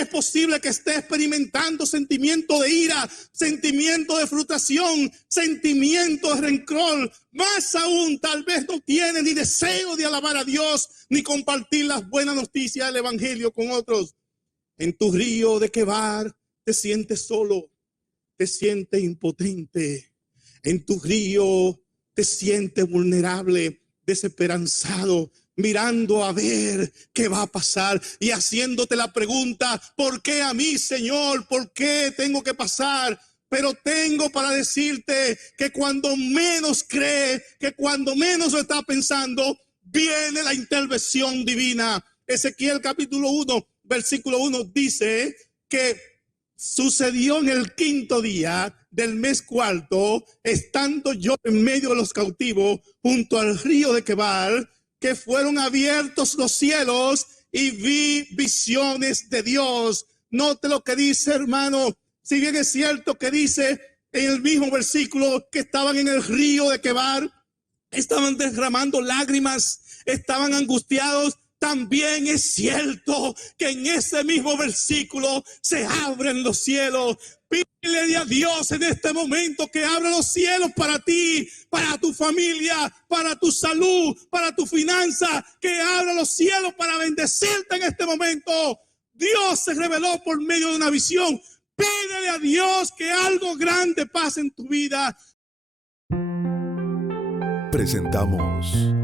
Es posible que esté experimentando sentimiento de ira, sentimiento de frustración, sentimiento de rencor. Más aún, tal vez no tiene ni deseo de alabar a Dios, ni compartir las buenas noticias del evangelio con otros. En tu río de Quebar te sientes solo, te sientes impotente. En tu río te sientes vulnerable, desesperanzado, mirando a ver qué va a pasar y haciéndote la pregunta: ¿por qué a mí, Señor? ¿Por qué tengo que pasar? Pero tengo para decirte que cuando menos crees, que cuando menos lo estás pensando, viene la intervención divina. Ezequiel capítulo 1, versículo 1 dice que sucedió en el 5º día del mes 4, estando yo en medio de los cautivos junto al río de Quebar, que fueron abiertos los cielos y vi visiones de Dios. Note lo que dice, hermano. Si bien es cierto que dice en el mismo versículo que estaban en el río de Quebar, estaban derramando lágrimas, estaban angustiados, también es cierto que en ese mismo versículo se abren los cielos. Pídele a Dios en este momento que abra los cielos para ti, para tu familia, para tu salud, para tu finanza, que abra los cielos para bendecirte en este momento. Dios se reveló por medio de una visión. Pídele a Dios que algo grande pase en tu vida. Presentamos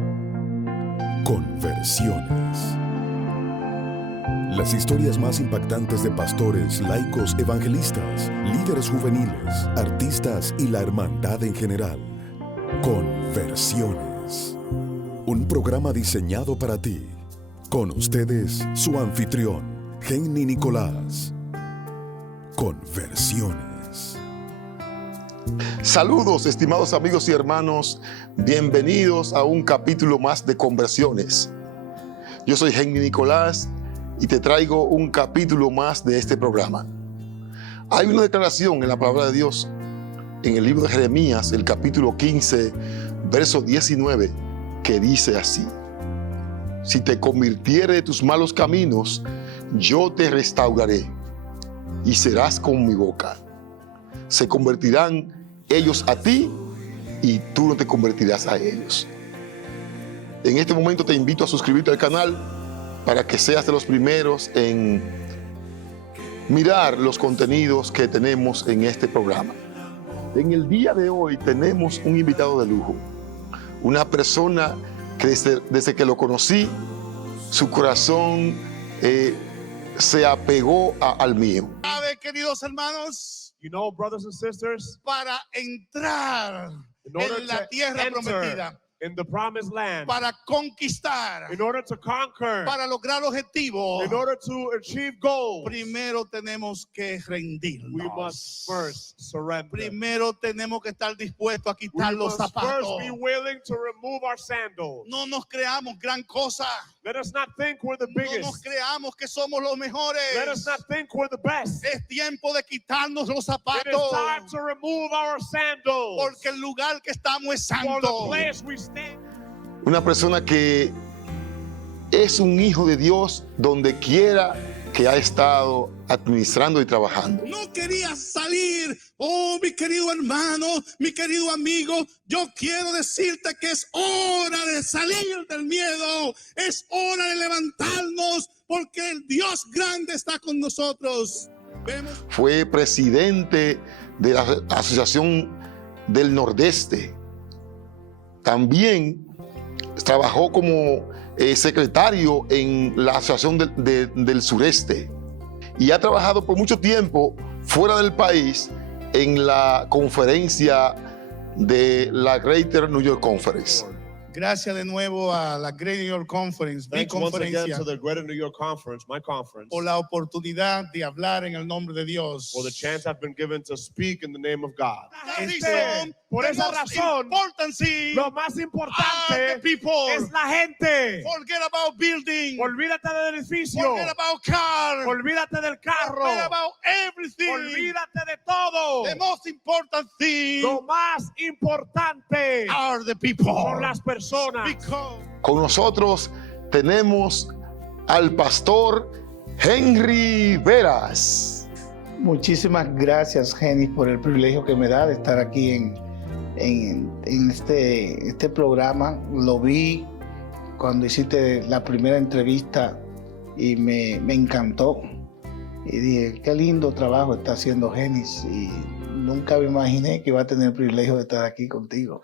Conversiones. Las historias más impactantes de pastores, laicos, evangelistas, líderes juveniles, artistas y la hermandad en general. Conversiones. Un programa diseñado para ti. Con ustedes, su anfitrión, Henry Nicolás. Conversiones. Saludos, estimados amigos y hermanos. Bienvenidos a un capítulo más de Conversiones. Yo soy Henry Nicolás y te traigo un capítulo más de este programa. Hay una declaración en la palabra de Dios en el libro de Jeremías, el capítulo 15, verso 19, que dice así: si te convirtieres de tus malos caminos, yo te restauraré y serás como mi boca. Se convertirán ellos a ti y tú no te convertirás a ellos. En este momento te invito a suscribirte al canal para que seas de los primeros en mirar los contenidos que tenemos en este programa. En el día de hoy tenemos un invitado de lujo, una persona que desde que lo conocí, su corazón se apegó al mío. ¿Sabe, queridos hermanos? You know, brothers and sisters, Para entrar en la tierra prometida, in the promised land, para conquistar, in order to conquer, para lograr objetivos, in order to achieve goals, primero tenemos que rendirnos. we must first surrender. Primero tenemos que estar dispuestos a quitar We los must zapatos. first be willing to remove our sandals. No nos creamos gran cosa. Let us not think we're the No nos biggest. creamos que somos los mejores. Let us not think we're the best. Es tiempo de quitarnos los It is zapatos. time to remove our sandals. Porque el lugar que estamos es For the santo. place we stand. Una persona que es un hijo de Dios donde quiera que ha estado administrando y trabajando. No quería salir. Oh, mi querido hermano, mi querido amigo, yo quiero decirte que es hora de salir del miedo. Es hora de levantarnos porque el Dios grande está con nosotros. Vemos. Fue presidente de la Asociación del Nordeste. También trabajó como secretario en la Asociación del Sureste y ha trabajado por mucho tiempo fuera del país en la conferencia de la Greater New York Conference. Gracias de nuevo a la Great New York Conference, mi Thanks once again conferencia, to the Greater New York Conference, my conference, por la oportunidad de hablar en el nombre de Dios. for the chance I've been given to speak in the name of God. Por esa razón, Lo más importante people. es la gente. Forget about building. Olvídate del edificio. Forget about car. Olvídate del carro. Forget about everything. Olvídate de todo. The most important thing Lo más importante are the people. son las personas. Because Con nosotros tenemos al pastor Henry Veras. Muchísimas gracias, Genis, por el privilegio que me da de estar aquí en este programa. Lo vi cuando hiciste la primera entrevista y me encantó. Y dije, qué lindo trabajo está haciendo Genis. Y nunca me imaginé que iba a tener el privilegio de estar aquí contigo.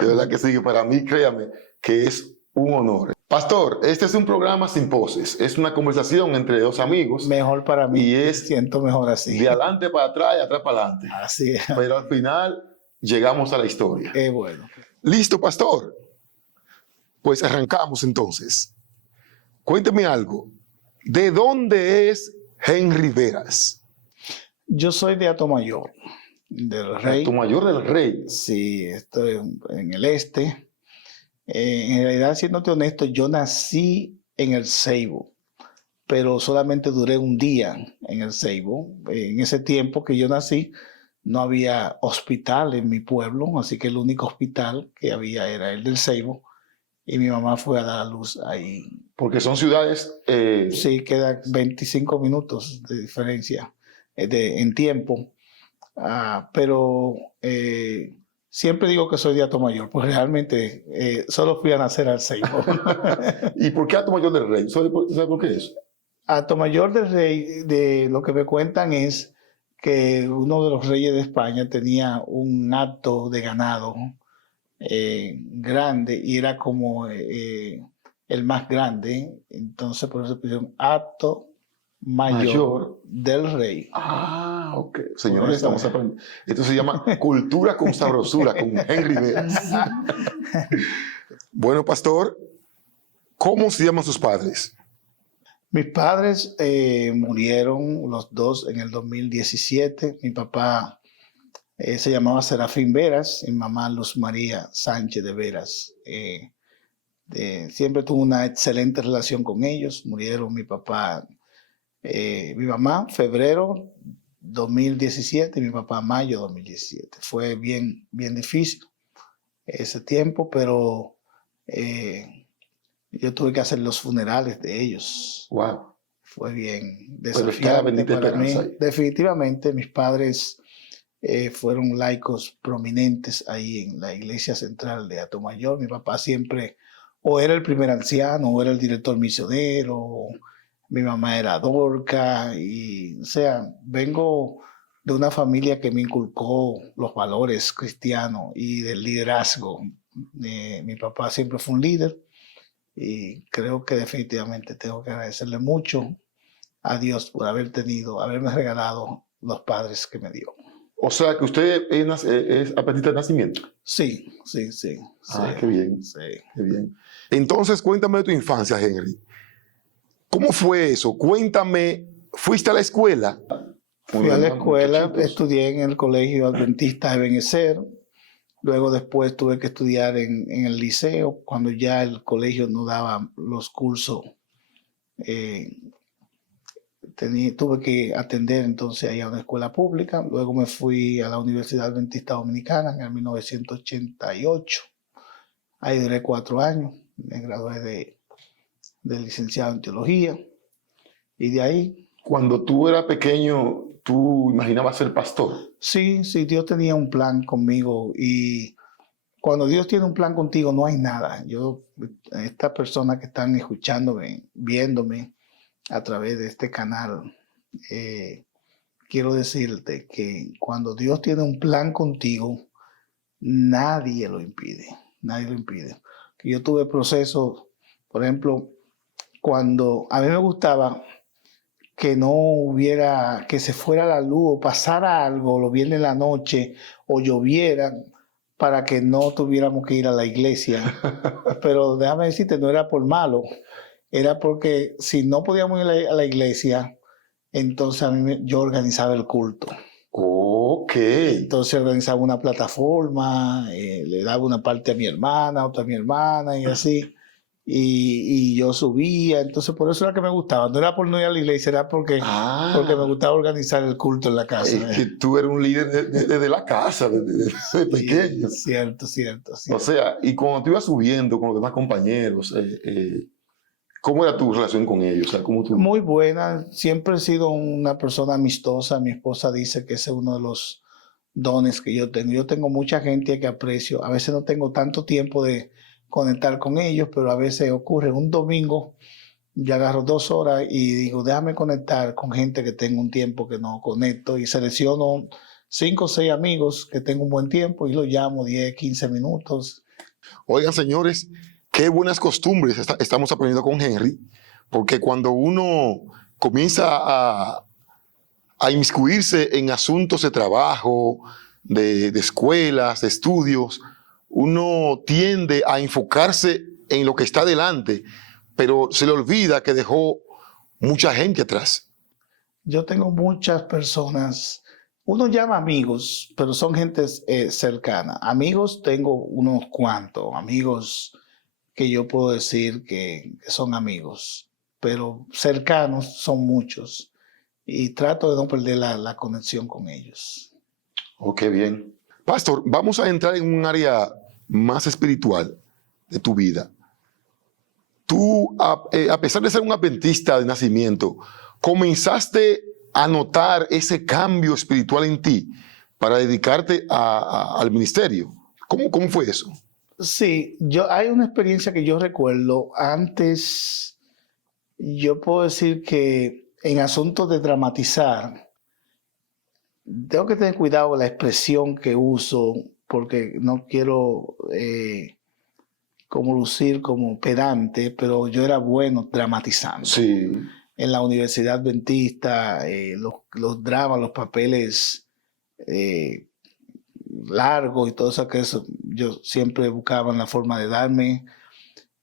De verdad que sí, para mí, créame, que es un honor. Pastor, este es un programa sin poses. Es una conversación entre dos amigos. Mejor para mí. Y es siento mejor así. de adelante para atrás y atrás para adelante. Así es. Pero al final llegamos a la historia. Qué bueno. Listo, pastor. Pues arrancamos entonces. Cuénteme algo. ¿De dónde es Henry Veras? Yo soy de Atomayor, del Rey. Atomayor del Rey. Sí, estoy en el este. En realidad, siéndote honesto, yo nací en el Ceibo, pero solamente duré un día en el Ceibo. En ese tiempo que yo nací, no había hospital en mi pueblo, así que el único hospital que había era el del Ceibo, y mi mamá fue a dar a luz ahí. Porque son ciudades... Sí, queda 25 minutos de diferencia en tiempo, pero... siempre digo que soy de Atomayor, pues realmente solo fui a nacer al Ceibo. ¿Y por qué Atomayor del Rey? ¿Sabe por qué es? Atomayor del Rey, de lo que me cuentan es que uno de los reyes de España tenía un hato de ganado grande y era como el más grande, entonces por eso pusieron Hato Mayor del Rey. Ah, ok. Señores, estamos aprendiendo. Esto se llama Cultura con Sabrosura, con Henry Veras. Bueno, pastor, ¿cómo se llaman sus padres? Mis padres murieron los dos en el 2017. Mi papá se llamaba Serafín Veras y mi mamá Luz María Sánchez de Veras. Siempre tuve una excelente relación con ellos. Murieron mi papá... mi mamá, febrero 2017, y mi papá, mayo 2017. Fue bien difícil ese tiempo, pero yo tuve que hacer los funerales de ellos. Wow. Fue bien desafiante para mí. Definitivamente, mis padres fueron laicos prominentes ahí en la iglesia central de Atomayor. Mi papá siempre o era el primer anciano, o era el director misionero. Mi mamá era Dorca, y, o sea, vengo de una familia que me inculcó los valores cristianos y del liderazgo. Mi papá siempre fue un líder y creo que definitivamente tengo que agradecerle mucho a Dios por haberme regalado los padres que me dio. O sea, que usted es apetita de nacimiento. Sí. Ah, qué bien. Sí. Qué bien. Entonces, cuéntame de tu infancia, Henry. ¿Cómo fue eso? Cuéntame, ¿fuiste a la escuela? Fui a la escuela, estudié en el colegio Adventista de Benecer, luego después tuve que estudiar en el liceo, cuando ya el colegio no daba los cursos, tuve que atender entonces ahí a una escuela pública, luego me fui a la Universidad Adventista Dominicana en el 1988, ahí duré 4 años, me gradué de licenciado en teología, y de ahí... Cuando tú eras pequeño, ¿tú imaginabas ser pastor? Sí, Dios tenía un plan conmigo, y cuando Dios tiene un plan contigo no hay nada. Estas personas que están escuchándome, viéndome a través de este canal, quiero decirte que cuando Dios tiene un plan contigo, nadie lo impide. Yo tuve procesos, por ejemplo, cuando a mí me gustaba que no hubiera, que se fuera la luz o pasara algo los viernes en la noche o lloviera para que no tuviéramos que ir a la iglesia. Pero déjame decirte, no era por malo, era porque si no podíamos ir a la iglesia, entonces yo organizaba el culto. Ok. Entonces organizaba una plataforma, le daba una parte a mi hermana, otra a mi hermana y así. Y yo subía, entonces por eso era que me gustaba. No era por no ir a la iglesia, era porque me gustaba organizar el culto en la casa. Es que tú eres un líder desde la casa, desde pequeño. Cierto. O sea, y cuando tú ibas subiendo con los demás compañeros, ¿Cómo era tu relación con ellos? O sea, ¿cómo tú... Muy buena, siempre he sido una persona amistosa. Mi esposa dice que ese es uno de los dones que yo tengo. Yo tengo mucha gente que aprecio. A veces no tengo tanto tiempo de conectar con ellos, pero a veces ocurre un domingo, yo agarro 2 horas y digo, déjame conectar con gente que tengo un tiempo que no conecto y selecciono 5 o 6 amigos que tengo un buen tiempo y los llamo 10, 15 minutos. Oigan, señores, qué buenas costumbres estamos aprendiendo con Henry, porque cuando uno comienza a inmiscuirse en asuntos de trabajo, de escuelas, de estudios, uno tiende a enfocarse en lo que está delante, pero se le olvida que dejó mucha gente atrás. Yo tengo muchas personas, uno llama amigos, pero son gente cercana. Amigos tengo unos cuantos, amigos que yo puedo decir que son amigos, pero cercanos son muchos y trato de no perder la conexión con ellos. Oh, qué bien. Pastor, vamos a entrar en un área más espiritual de tu vida. Tú, a pesar de ser un adventista de nacimiento, comenzaste a notar ese cambio espiritual en ti para dedicarte al ministerio. ¿Cómo fue eso? Sí, hay una experiencia que yo recuerdo. Antes, yo puedo decir que en asuntos de dramatizar, tengo que tener cuidado con la expresión que uso porque no quiero como lucir como pedante, pero yo era bueno dramatizando. Sí. En la Universidad Adventista, los dramas, los papeles largos y todo eso, yo siempre buscaba la forma de darme.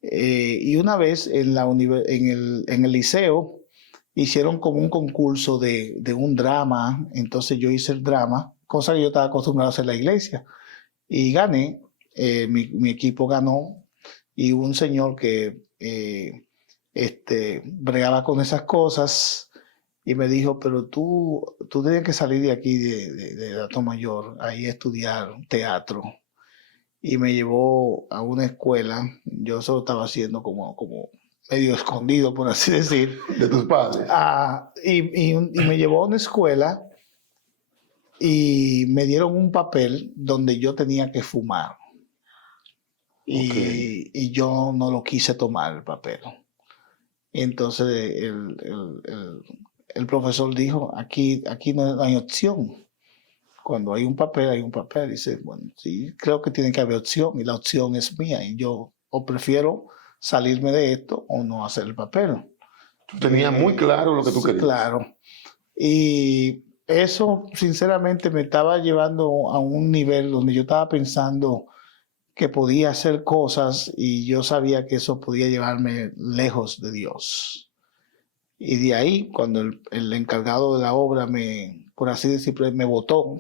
Y una vez en el liceo hicieron como un concurso de un drama, entonces yo hice el drama, cosa que yo estaba acostumbrado a hacer en la iglesia, y gané, mi equipo ganó, y un señor que bregaba con esas cosas y me dijo, pero tú tienes que salir de aquí de Atomayor, ahí a estudiar teatro. Y me llevó a una escuela, yo solo estaba haciendo como medio escondido, por así decir. De tus padres. Y me llevó a una escuela y me dieron un papel donde yo tenía que fumar. Okay. Y yo no lo quise tomar el papel. Entonces el profesor dijo, aquí no hay opción. Cuando hay un papel, Dice, bueno, sí, creo que tiene que haber opción y la opción es mía. Y yo o prefiero salirme de esto o no hacer el papel. Tú tenías muy claro lo que tú querías. Claro. Y eso, sinceramente, me estaba llevando a un nivel donde yo estaba pensando que podía hacer cosas y yo sabía que eso podía llevarme lejos de Dios. Y de ahí, cuando el encargado de la obra por así decirlo, me votó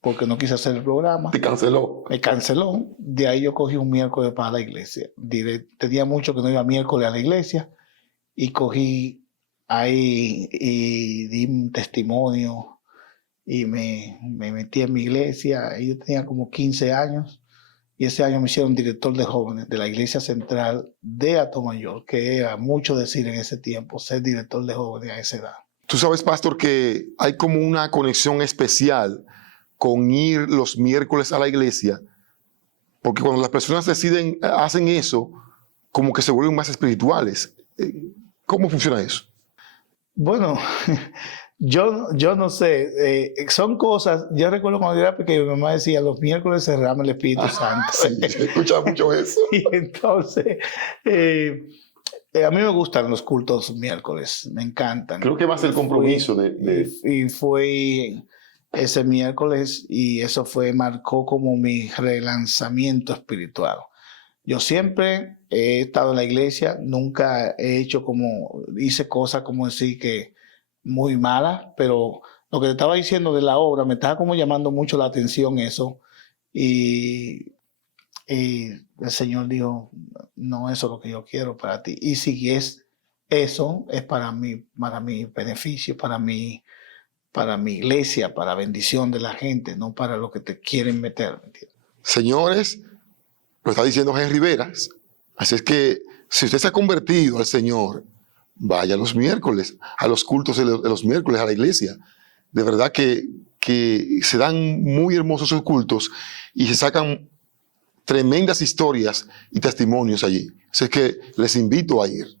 porque no quise hacer el programa. Te canceló. Me canceló. De ahí yo cogí un miércoles para la iglesia. Tenía mucho que no iba miércoles a la iglesia y cogí ahí y di un testimonio y me metí en mi iglesia. Y yo tenía como 15 años. Y ese año me hicieron director de jóvenes de la iglesia central de Atomayor, que era mucho decir en ese tiempo, ser director de jóvenes a esa edad. Tú sabes, pastor, que hay como una conexión especial con ir los miércoles a la iglesia, porque cuando las personas hacen eso, como que se vuelven más espirituales. ¿Cómo funciona eso? Bueno, yo no sé, son cosas, yo recuerdo cuando yo era pequeño, mi mamá decía, los miércoles se derrama el Espíritu Santo. Sí, he escuchado mucho eso. Y entonces, a mí me gustan los cultos miércoles, me encantan. Creo que va a ser el compromiso Y fue ese miércoles y eso marcó como mi relanzamiento espiritual. Yo siempre he estado en la iglesia, nunca hice cosas como decir que muy malas, pero lo que te estaba diciendo de la obra me estaba como llamando mucho la atención eso y el Señor dijo, no, eso es lo que yo quiero para ti. Y si eso es para mi beneficio, para mi iglesia, para bendición de la gente, no para lo que te quieren meter. ¿Me entiendes? Señores, lo está diciendo Henry Veras. Así es que Si usted se ha convertido al Señor, vaya los miércoles, a los cultos de los miércoles a la iglesia. De verdad que se dan muy hermosos esos cultos y se sacan tremendas historias y testimonios allí. Así que les invito a ir.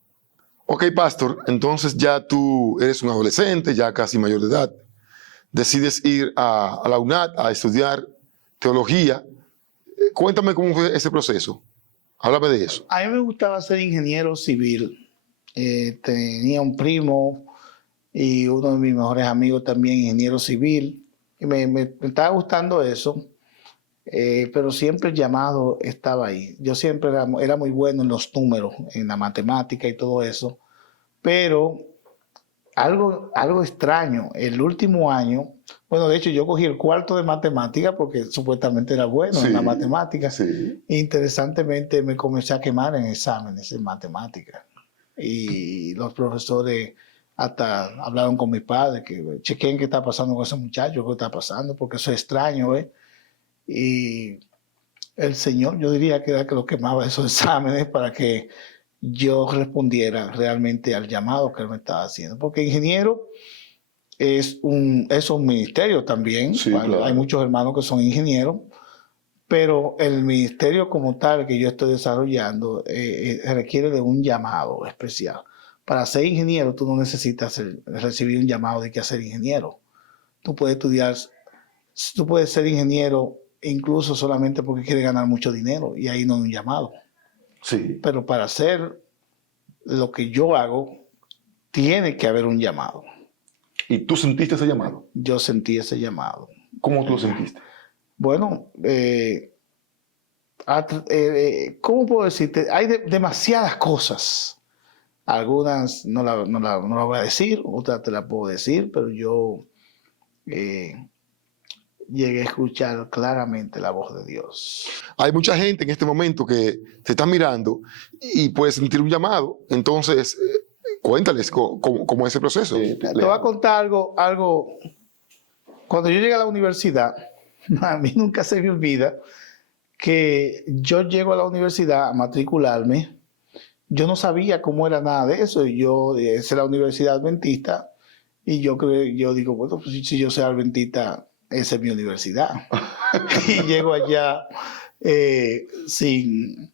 Ok, pastor, entonces ya tú eres un adolescente, ya casi mayor de edad. Decides ir a la UNAD a estudiar teología. Cuéntame cómo fue ese proceso. Háblame de eso. A mí me gustaba ser ingeniero civil. Tenía un primo y uno de mis mejores amigos también ingeniero civil. Y me estaba gustando eso, pero siempre el llamado estaba ahí. Yo siempre era muy bueno en los números, en la matemática y todo eso. Pero algo extraño, el último año, bueno, de hecho yo cogí el cuarto de matemática porque supuestamente era bueno en la matemática. Sí. Interesantemente me comencé a quemar en exámenes en matemática. Y los profesores hasta hablaron con mi padre, que chequen qué está pasando con ese muchacho, qué está pasando, porque eso es extraño, ¿eh? Y el Señor, yo diría que era que lo quemaba esos exámenes para que yo respondiera realmente al llamado que él me estaba haciendo. Porque ingeniero es un ministerio también. Sí, claro. Hay muchos hermanos que son ingenieros, pero el ministerio como tal que yo estoy desarrollando requiere de un llamado especial. Para ser ingeniero tú no necesitas recibir un llamado de que ser ingeniero. Tú puedes estudiar, tú puedes ser ingeniero incluso solamente porque quieres ganar mucho dinero y ahí no hay un llamado. Sí. Pero para hacer lo que yo hago, tiene que haber un llamado. ¿Y tú sentiste ese llamado? Yo sentí ese llamado. ¿Cómo tú lo sentiste? Bueno, ¿cómo puedo decirte? Hay demasiadas cosas. Algunas no la voy a decir, otras te las puedo decir, pero yo llegué a escuchar claramente la voz de Dios. Hay mucha gente en este momento que te está mirando y puede sentir un llamado. Entonces, cuéntales cómo es ese proceso. Te voy a contar algo. Cuando yo llegué a la universidad, a mí nunca se me olvida que yo llego a la universidad a matricularme. Yo no sabía cómo era nada de eso. Es la Universidad Adventista y yo digo, bueno, pues si yo soy adventista, esa es mi universidad. Y llego allá sin,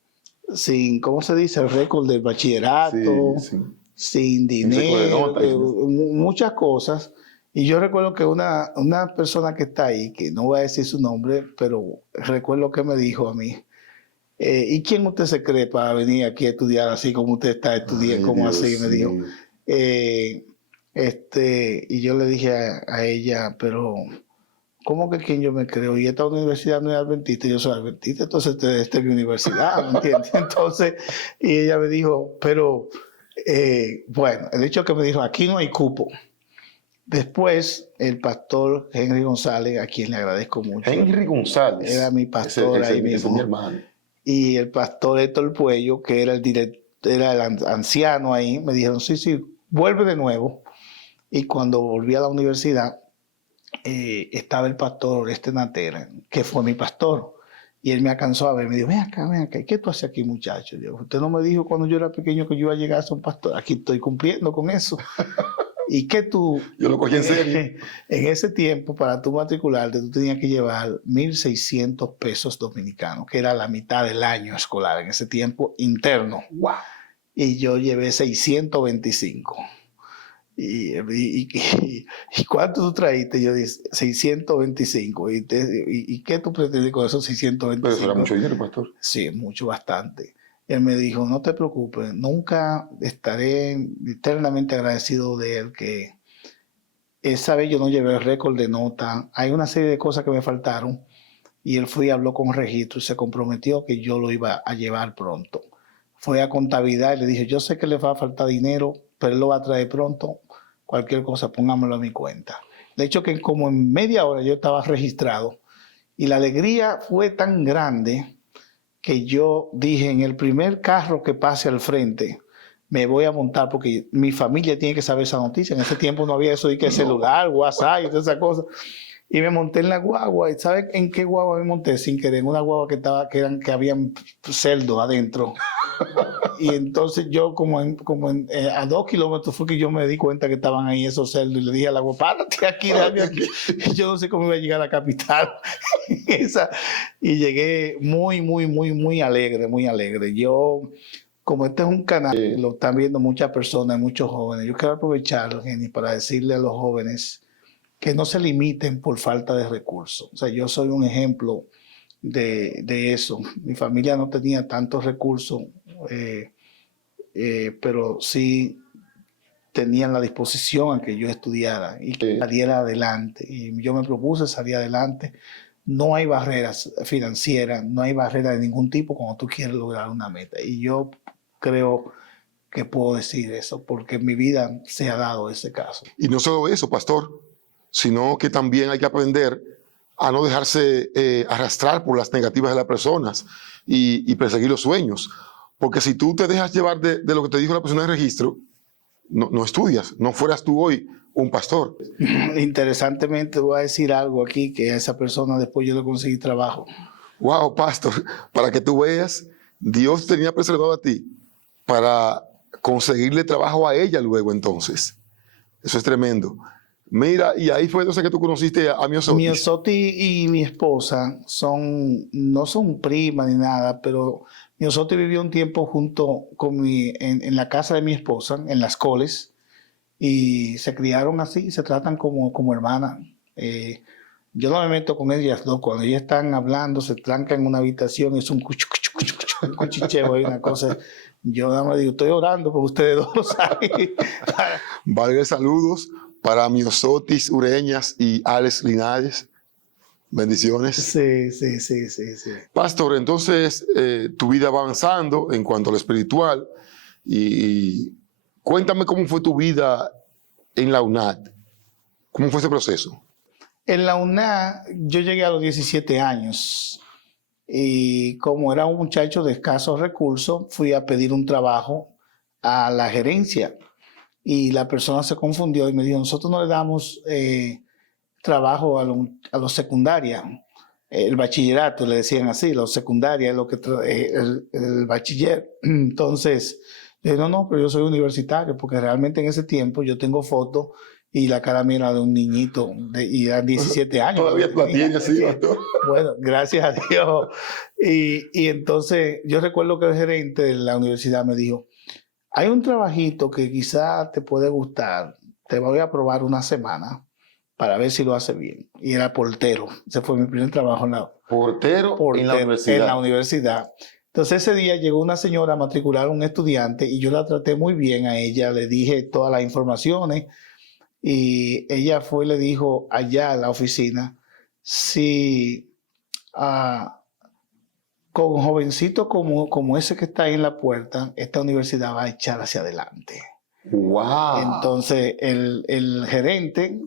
¿cómo se dice? El récord del bachillerato, sin dinero, muchas cosas. Y yo recuerdo que una persona que está ahí, que no voy a decir su nombre, pero recuerdo que me dijo a mí, ¿y quién usted se cree para venir aquí a estudiar así como usted está estudiando? Como así, me dijo. Y yo le dije a ella, pero ¿cómo que quién yo me creo? Y esta universidad no es adventista, yo soy adventista, entonces esta es mi universidad, ¿me entiendes? Entonces, y ella me dijo, pero, bueno, el hecho que me dijo, aquí no hay cupo. Después, el pastor Henry González, a quien le agradezco mucho. Henry González. Era mi pastor ahí mismo. Mi hermano. Y el pastor Héctor Puello, que era el anciano ahí, me dijeron, sí, vuelve de nuevo. Y cuando volví a la universidad, estaba el pastor Oreste Natera, que fue mi pastor. Y él me alcanzó a ver, me dijo, ven acá, ¿qué tú haces aquí, muchacho? Yo, usted no me dijo cuando yo era pequeño que yo iba a llegar a ser un pastor. Aquí estoy cumpliendo con eso. ¿Y qué tú? Yo lo cogí en serio. En ese tiempo, para tú matricularte, tú tenías que llevar 1,600 pesos dominicanos, que era la mitad del año escolar, en ese tiempo interno. ¡Wow! Y yo llevé 625. ¿Y cuánto tú traíste? Yo dije, 625. ¿Y qué tú pretendes con esos 625? Pero eso era mucho dinero, pastor. Sí, mucho, bastante. Él me dijo, no te preocupes, nunca estaré eternamente agradecido de él, que esa vez yo no llevé el récord de nota. Hay una serie de cosas que me faltaron y él fue y habló con registro y se comprometió que yo lo iba a llevar pronto. Fue a contabilidad y le dije, yo sé que le va a faltar dinero, pero él lo va a traer pronto. Cualquier cosa, póngamelo a mi cuenta. De hecho, que como en media hora yo estaba registrado y la alegría fue tan grande que yo dije, en el primer carro que pase al frente, me voy a montar porque mi familia tiene que saber esa noticia. En ese tiempo no había eso de que celular, WhatsApp y todas esas cosas. Y me monté en la guagua. ¿Y sabes en qué guagua me monté? Sin querer, en una guagua que habían cerdos adentro. Y entonces yo a 2 kilómetros fue que yo me di cuenta que estaban ahí esos cerdos y le dije al agua, párate aquí, déjame aquí. Yo no sé cómo iba a llegar a la capital. Y llegué muy alegre, muy alegre. Yo, como este es un canal, lo están viendo muchas personas, muchos jóvenes, yo quiero aprovechar, Jenny, para decirle a los jóvenes que no se limiten por falta de recursos. O sea, yo soy un ejemplo de eso. Mi familia no tenía tantos recursos, pero sí tenían la disposición a que yo estudiara y que saliera adelante. Y yo me propuse salir adelante. No hay barreras financieras, no hay barreras de ningún tipo cuando tú quieres lograr una meta. Y yo creo que puedo decir eso, porque en mi vida se ha dado ese caso. Y no solo eso, pastor, sino que también hay que aprender a no dejarse arrastrar por las negativas de las personas y perseguir los sueños. Porque si tú te dejas llevar de lo que te dijo la persona de registro, no estudias, no fueras tú hoy un pastor. Interesantemente voy a decir algo aquí, que a esa persona después yo le conseguí trabajo. Wow, pastor, para que tú veas, Dios tenía preservado a ti para conseguirle trabajo a ella luego entonces. Eso es tremendo. Mira, y ahí fue entonces que tú conociste a Miosotis. Miosotis y mi esposa no son primas ni nada, pero Miosotis vivió un tiempo junto con en la casa de mi esposa, en Las Coles, y se criaron así, se tratan como hermanas. Yo no me meto con ellas dos, cuando ellas están hablando, se trancan en una habitación, es un cuchicheo, hay una cosa. Yo nada más digo, estoy orando por ustedes dos. Valga saludos para Miosotis Ureñas y Alex Linares. Bendiciones. Sí. Pastor, entonces tu vida va avanzando en cuanto a lo espiritual y cuéntame cómo fue tu vida en la UNAD. ¿Cómo fue ese proceso? En la UNAD yo llegué a los 17 años y como era un muchacho de escasos recursos, fui a pedir un trabajo a la gerencia y la persona se confundió y me dijo, nosotros no le damos trabajo a los secundarias, el bachillerato, le decían así, los secundarias, el bachiller. Entonces, yo dije, no, pero yo soy universitario, porque realmente en ese tiempo yo tengo fotos y la cara mía era de un niñito y eran 17 años. Todavía la tiene así, pastor. Bueno, gracias a Dios. Y entonces yo recuerdo que el gerente de la universidad me dijo, hay un trabajito que quizá te puede gustar, te voy a probar una semana para ver si lo hace bien. Y era portero. Ese fue mi primer trabajo en la Portero en la universidad. En la universidad. Entonces ese día llegó una señora a matricular a un estudiante y yo la traté muy bien a ella, le dije todas las informaciones y ella fue y le dijo allá a la oficina si con jovencitos como ese que está ahí en la puerta, esta universidad va a echar hacia adelante. ¡Wow! Entonces el gerente,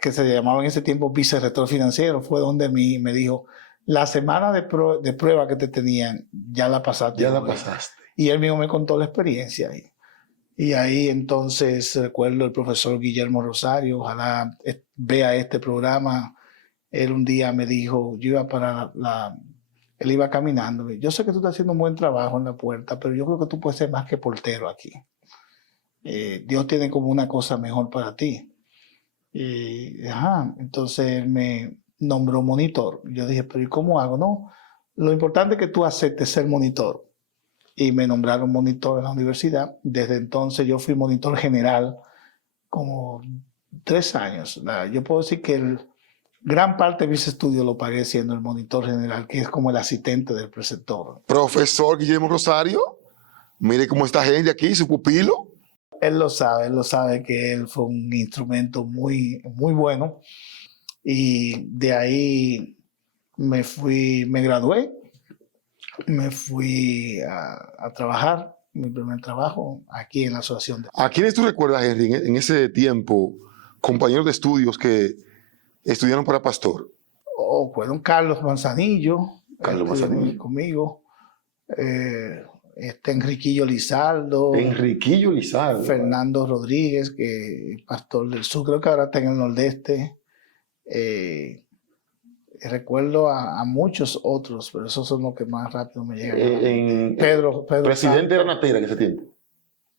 que se llamaba en ese tiempo vicerrector financiero, fue donde me dijo, la semana de prueba que te tenían, ya la pasaste. Ya la pasaste. Y él mismo me contó la experiencia ahí. Y ahí entonces recuerdo el profesor Guillermo Rosario, ojalá vea este programa. Él un día me dijo, yo iba para él iba caminando. Yo sé que tú estás haciendo un buen trabajo en la puerta, pero yo creo que tú puedes ser más que portero aquí. Dios tiene como una cosa mejor para ti. Entonces él me nombró monitor. Yo dije, pero ¿y cómo hago? No, lo importante es que tú aceptes ser monitor. Y me nombraron monitor en la universidad. Desde entonces yo fui monitor general como 3 años. Yo puedo decir que gran parte de mis estudios lo pagué siendo el monitor general, que es como el asistente del preceptor. Profesor Guillermo Rosario, mire cómo está gente aquí, su pupilo. Él lo sabe que él fue un instrumento muy, muy bueno. Y de ahí me gradué, me fui a trabajar, mi primer trabajo aquí en la asociación. ¿A quiénes tú recuerdas, Henry, en ese tiempo, compañeros de estudios que estudiaron para pastor? Fueron Carlos Manzanillo, conmigo, Enriquillo Lizardo. Enriquillo Lizardo. Fernando Rodríguez, que pastor del sur, creo que ahora está en el nordeste. Recuerdo a muchos otros, pero esos son los que más rápido me llegan. En Pedro presidente Santos, de Natera en ese tiempo,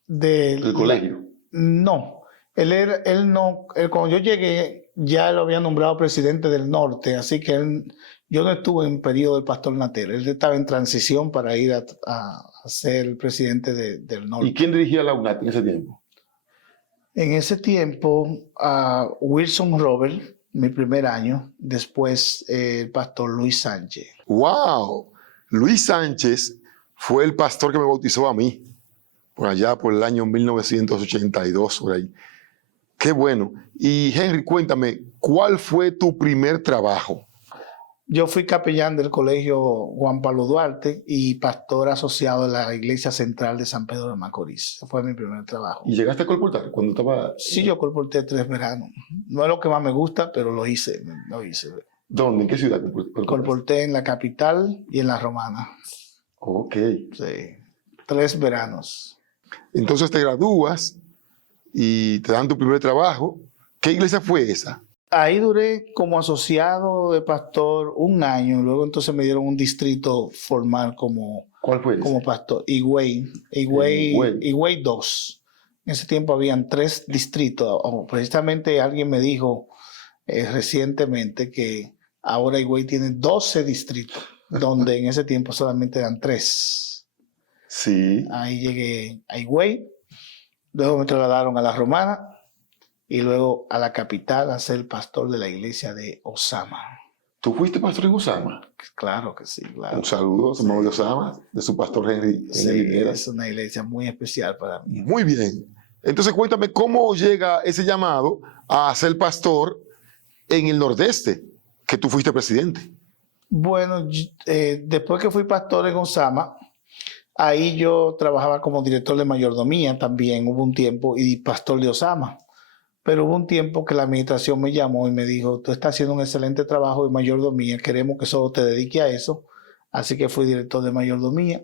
del del colegio. No, él no, cuando yo llegué, ya lo había nombrado presidente del norte, así que yo no estuve en periodo del pastor Natera, él estaba en transición para ir a ser el presidente del norte. ¿Y quién dirigía la UNAT en ese tiempo? En ese tiempo, Wilson Robert, mi primer año, después el pastor Luis Sánchez. ¡Wow! Luis Sánchez fue el pastor que me bautizó a mí, por allá por el año 1982, por ahí. ¡Qué bueno! Y Henry, cuéntame, ¿cuál fue tu primer trabajo? Yo fui capellán del colegio Juan Pablo Duarte y pastor asociado de la iglesia central de San Pedro de Macorís. Ese fue mi primer trabajo. ¿Y llegaste a colportar cuando estaba...? Sí, yo colporté 3 veranos. No es lo que más me gusta, pero lo hice. ¿Dónde? ¿En qué ciudad? Colporté en la capital y en la Romana. Ok. Sí, 3 veranos. Entonces te gradúas y te dan tu primer trabajo. ¿Qué iglesia fue esa? Ahí duré como asociado de pastor 1 año. Luego entonces me dieron un distrito formal como ¿Cuál fue ese? como pastor. Higüey 2. En ese tiempo habían 3 distritos. Precisamente alguien me dijo recientemente que ahora Higüey tiene 12 distritos, donde en ese tiempo solamente eran 3. Sí. Ahí llegué a Higüey, luego me trasladaron a la Romana y luego a la capital a ser pastor de la iglesia de Osama. ¿Tú fuiste pastor en Osama? Claro que sí, claro. Un saludo a su hermano de Osama, de su pastor Henry Sí, Rivera. es una iglesia muy especial para mí. Muy bien. Entonces cuéntame cómo llega ese llamado a ser pastor en el Nordeste, que tú fuiste presidente. Bueno, después que fui pastor en Osama, ahí yo trabajaba como director de mayordomía también, hubo un tiempo, y pastor de Osama. Pero hubo un tiempo que la administración me llamó y me dijo, tú estás haciendo un excelente trabajo de mayordomía, queremos que solo te dediques a eso. Así que fui director de mayordomía.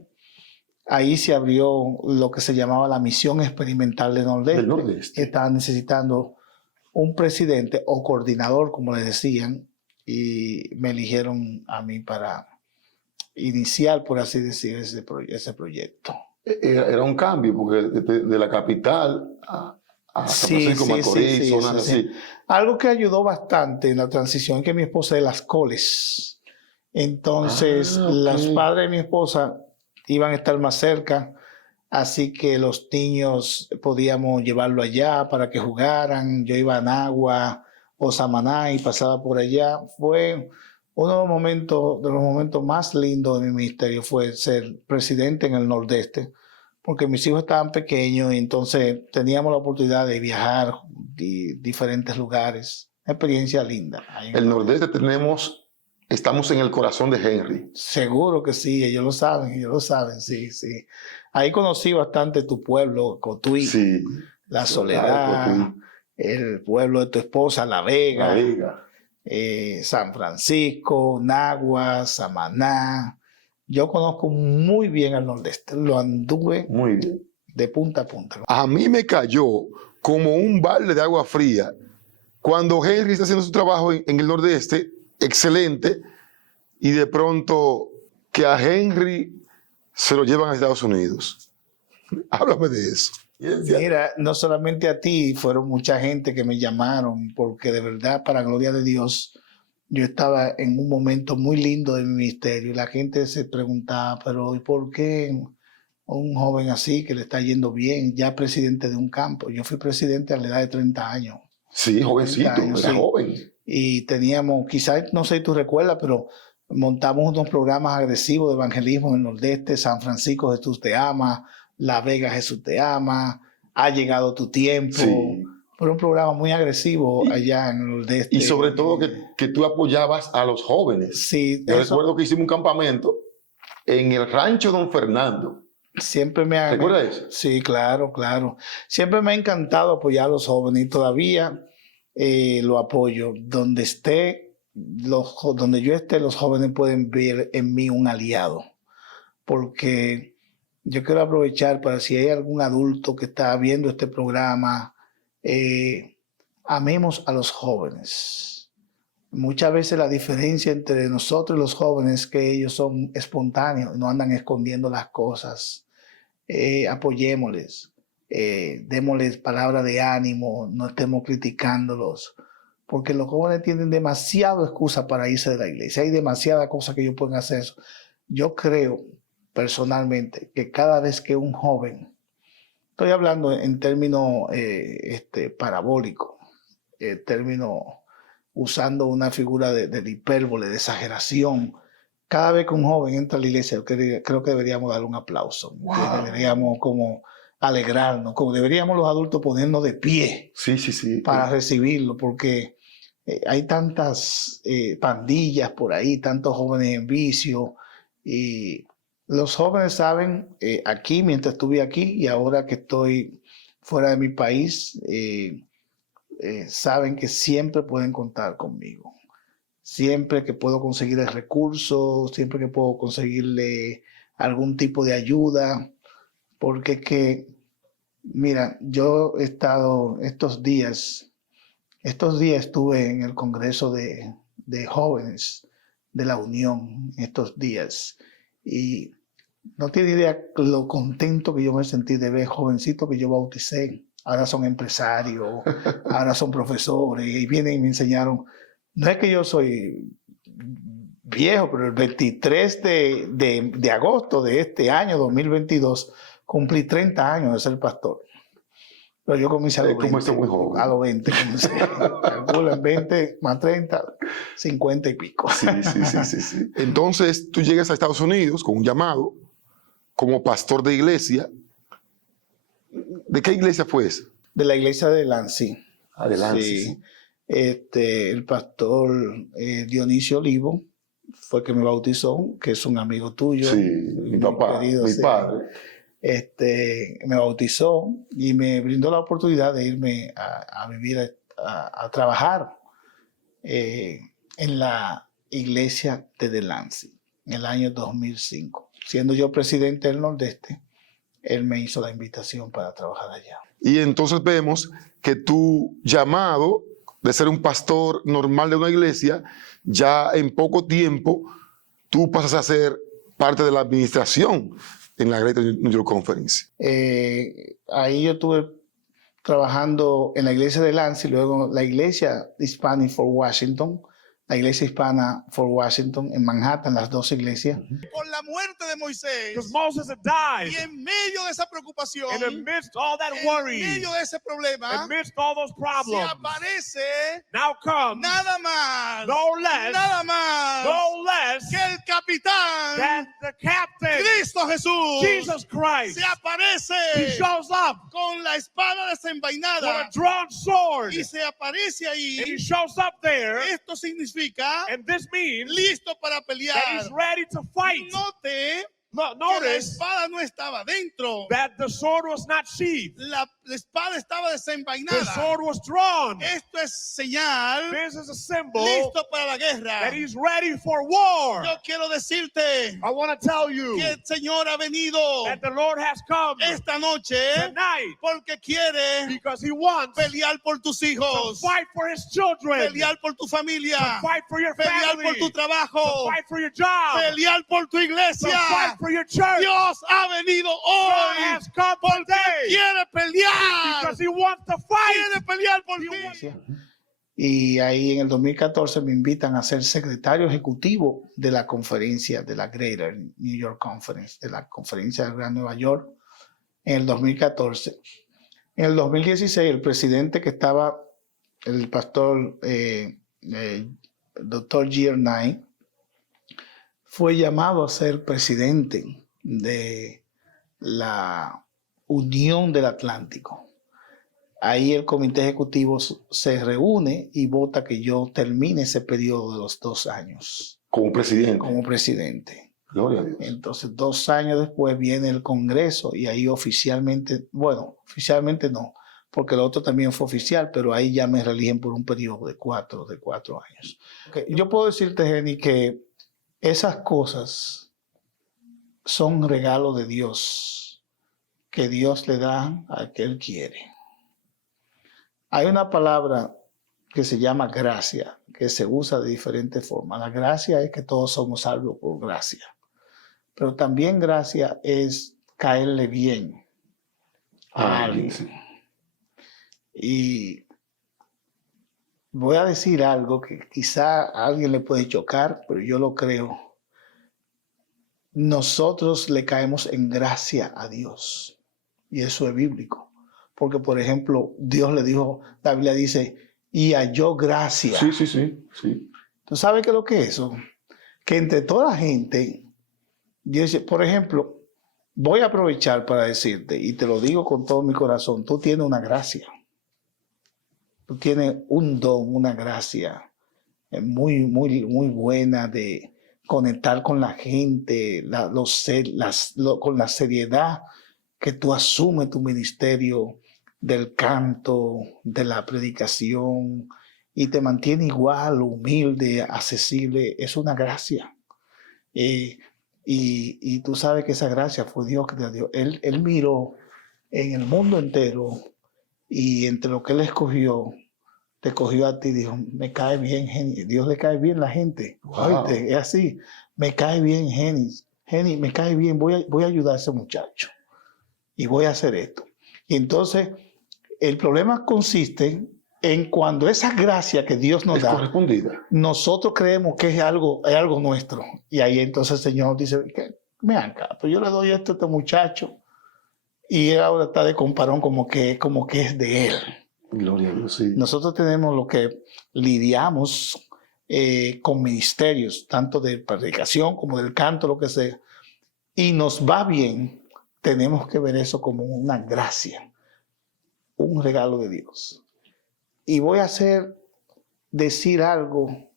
Ahí se abrió lo que se llamaba la misión experimental del Nordeste. Estaban necesitando un presidente o coordinador, como le decían, y me eligieron a mí para iniciar, por así decir, ese proyecto. Era un cambio, porque de la capital a San Francisco, Macorís, zonas así. Algo que ayudó bastante en la transición es que mi esposa es de Las Coles. Entonces, los padres de mi esposa iban a estar más cerca, así que los niños podíamos llevarlo allá para que jugaran. Yo iba a Nagua o Samaná y pasaba por allá. Fue uno de los momentos más lindos de mi ministerio, fue ser presidente en el Nordeste, porque mis hijos estaban pequeños y entonces teníamos la oportunidad de viajar a diferentes lugares. Una experiencia linda. El Nordeste estamos en el corazón de Henry. Seguro que sí, ellos lo saben, sí. Ahí conocí bastante tu pueblo, Cotuí, Sí. La Soledad, el pueblo de tu esposa, La Vega, San Francisco, Nagua, Samaná. Yo conozco muy bien al Nordeste, lo anduve Muy bien. de punta a punta. A mí me cayó como un balde de agua fría cuando Henry está haciendo su trabajo en el Nordeste, excelente, y de pronto que a Henry se lo llevan a Estados Unidos. Háblame de eso. Mira, no solamente a ti, fueron mucha gente que me llamaron, porque de verdad, para gloria de Dios, yo estaba en un momento muy lindo de mi ministerio y la gente se preguntaba, pero ¿y por qué un joven así que le está yendo bien, ya presidente de un campo? Yo fui presidente a la edad de 30 años. Sí, jovencito, era sí. joven. Y teníamos, quizás, no sé si tú recuerdas, pero montamos unos programas agresivos de evangelismo en el Nordeste. San Francisco, Jesús te ama. La Vega, Jesús te ama. Ha llegado tu tiempo. Sí. Fue un programa muy agresivo allá en el Nordeste. Y sobre todo que tú apoyabas a los jóvenes. Sí. Yo recuerdo que hicimos un campamento en el rancho Don Fernando. Siempre me ha... ¿Recuerdas eso? Sí, claro. Siempre me ha encantado apoyar a los jóvenes y todavía lo apoyo. Donde yo esté, los jóvenes pueden ver en mí un aliado. Porque yo quiero aprovechar para si hay algún adulto que está viendo este programa, amemos a los jóvenes. Muchas veces la diferencia entre nosotros y los jóvenes es que ellos son espontáneos, no andan escondiendo las cosas. Apoyémosles, démosles palabras de ánimo, no estemos criticándolos, porque los jóvenes tienen demasiada excusa para irse de la iglesia. Hay demasiadas cosas que ellos pueden hacer. Yo creo personalmente que cada vez que un joven, estoy hablando en términos parabólicos, términos usando una figura de hipérbole, de exageración. Cada vez que un joven entra a la iglesia, creo que deberíamos darle un aplauso. Wow. Deberíamos como alegrarnos, como deberíamos los adultos ponernos de pie Sí. para recibirlo, porque hay tantas pandillas por ahí, tantos jóvenes en vicio, y los jóvenes saben, aquí, mientras estuve aquí y ahora que estoy fuera de mi país, saben que siempre pueden contar conmigo. Siempre que puedo conseguir el recurso, siempre que puedo conseguirle algún tipo de ayuda, porque es que, mira, yo he estado estos días estuve en el Congreso de Jóvenes de la Unión, estos días, y no tiene idea lo contento que yo me sentí de ver jovencitos que yo bauticé. Ahora son empresarios, ahora son profesores, y vienen y me enseñaron. No es que yo soy viejo, pero el 23 de agosto de este año 2022 cumplí 30 años de ser pastor. Pero yo comencé a los 20. Muy joven. A los 20 comencé. Calculan 20 más 30, 50 y pico. Sí. Entonces tú llegas a Estados Unidos con un llamado como pastor de iglesia. ¿De qué iglesia fue esa? De la iglesia de Lansing. Adelante. Sí. El pastor Dionisio Olivo fue que me bautizó, que es un amigo tuyo. Sí, mi papá, mi padre. Me bautizó y me brindó la oportunidad de irme a vivir, a trabajar en la iglesia de Delancey en el año 2005. Siendo yo presidente del Nordeste, él me hizo la invitación para trabajar allá. Y entonces vemos que tu llamado de ser un pastor normal de una iglesia, ya en poco tiempo tú pasas a ser parte de la administración en la Greater New York Conference. Ahí yo estuve trabajando en la iglesia de Lansing, luego la iglesia Hispanic for Washington, la iglesia hispana for Washington en Manhattan, las dos iglesias. Por la muerte de Moisés, Because Moses had died. y en medio de esa preocupación, And amidst all that en worry, medio de ese problema, amidst all those se problems, aparece now comes nada más, no less, nada más no less que el capitán than the captain, Cristo Jesús. Jesus Christ. Se aparece He shows up con la espada with desenvainada a drawn sword, y se aparece ahí. and he shows up there, Esto significa and this means listo para pelear. that he's ready to fight. Note que la Notice espada no estaba dentro. that the sword was not sheathed. La espada estaba The desenvainada. sword was drawn. Esto es señal This is a symbol listo para la guerra. that he's ready for war. Yo quiero decirte I want to tell you que el Señor ha venido that the Lord has come esta noche tonight porque quiere because he wants pelear por tus to hijos, fight for his children, pelear por tu familia, to fight for your pelear por family, tu to trabajo, fight for your job, pelear por tu to iglesia. fight for your church. Dios ha venido God hoy has come porque today quiere pelear. because he wants to fight. Quiere pelear por He ti. wants- Y ahí en el 2014 me invitan a ser secretario ejecutivo de la conferencia de la Greater New York Conference, de la conferencia del Gran Nueva York, en el 2014. En el 2016, el presidente que estaba, el pastor Dr. Gier Knight, fue llamado a ser presidente de la Unión del Atlántico. Ahí el comité ejecutivo se reúne y vota que yo termine ese periodo de los 2 años Como presidente. como presidente. Gloria a Dios. Entonces, 2 años después viene el Congreso y ahí oficialmente, bueno, oficialmente no, porque el otro también fue oficial, pero ahí ya me reeligen por un periodo de 4 años. Okay. Yo puedo decirte, Jenny, que esas cosas son regalos de Dios, que Dios le da al que Él quiere. Hay una palabra que se llama gracia, que se usa de diferentes formas. La gracia es que todos somos salvos por gracia. Pero también gracia es caerle bien a alguien. Sí. Y voy a decir algo que quizá a alguien le puede chocar, pero yo lo creo. Nosotros le caemos en gracia a Dios. Y eso es bíblico. Porque, por ejemplo, Dios le dijo, la Biblia dice, y halló gracia. Sí. ¿Tú sabes qué es lo que es eso? Que entre toda la gente, Dios dice, por ejemplo, voy a aprovechar para decirte, y te lo digo con todo mi corazón, tú tienes una gracia. Tú tienes un don, una gracia muy buena de conectar con la gente, con la seriedad que tú asumes tu ministerio del canto, de la predicación, y te mantiene igual, humilde, accesible. Es una gracia. Y tú sabes que esa gracia fue Dios que te dio. Él miró en el mundo entero y entre lo que Él escogió, te cogió a ti y dijo, me cae bien, Genis. Dios le cae bien a la gente. Wow. Oíste, es así. Me cae bien, Genis. Genis, me cae bien. Voy a ayudar a ese muchacho. Y voy a hacer esto. Y entonces, el problema consiste en cuando esa gracia que Dios nos Es da, correspondida. nosotros creemos que es algo nuestro. Y ahí entonces el Señor dice, me acá, pues yo le doy esto a este muchacho y él ahora está de comparón como que es de él. Gloria a Dios, sí. Nosotros tenemos lo que lidiamos con ministerios, tanto de predicación como del canto, lo que sea, y nos va bien, tenemos que ver eso como una gracia, un regalo de Dios. Y voy a decir algo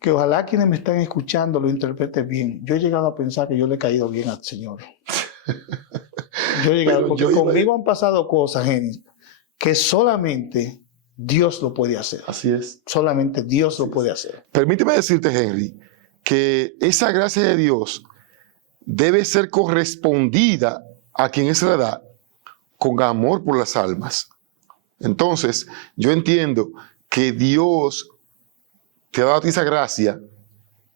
que ojalá quienes me están escuchando lo interpreten bien. Yo he llegado a pensar que yo le he caído bien al Señor. Yo he llegado, porque conmigo han pasado cosas, Genis, que solamente Dios lo puede hacer. Así es. Solamente Dios lo puede hacer. Permíteme decirte, Henry, que esa gracia de Dios debe ser correspondida a quien se la da con amor por las almas. Entonces, yo entiendo que Dios te ha dado a ti esa gracia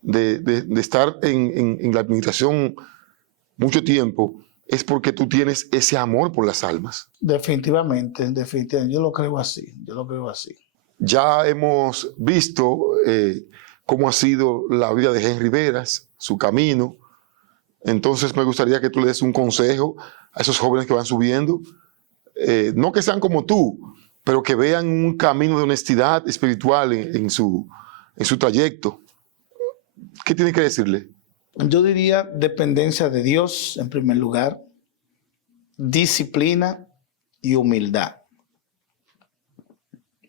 de estar en la administración mucho tiempo, es porque tú tienes ese amor por las almas. Definitivamente, yo lo creo así, Ya hemos visto cómo ha sido la vida de Henry Veras, su camino. Entonces me gustaría que tú le des un consejo a esos jóvenes que van subiendo. No que sean como tú, pero que vean un camino de honestidad espiritual en su trayecto. ¿Qué tienes que decirle? Yo diría dependencia de Dios en primer lugar, disciplina y humildad.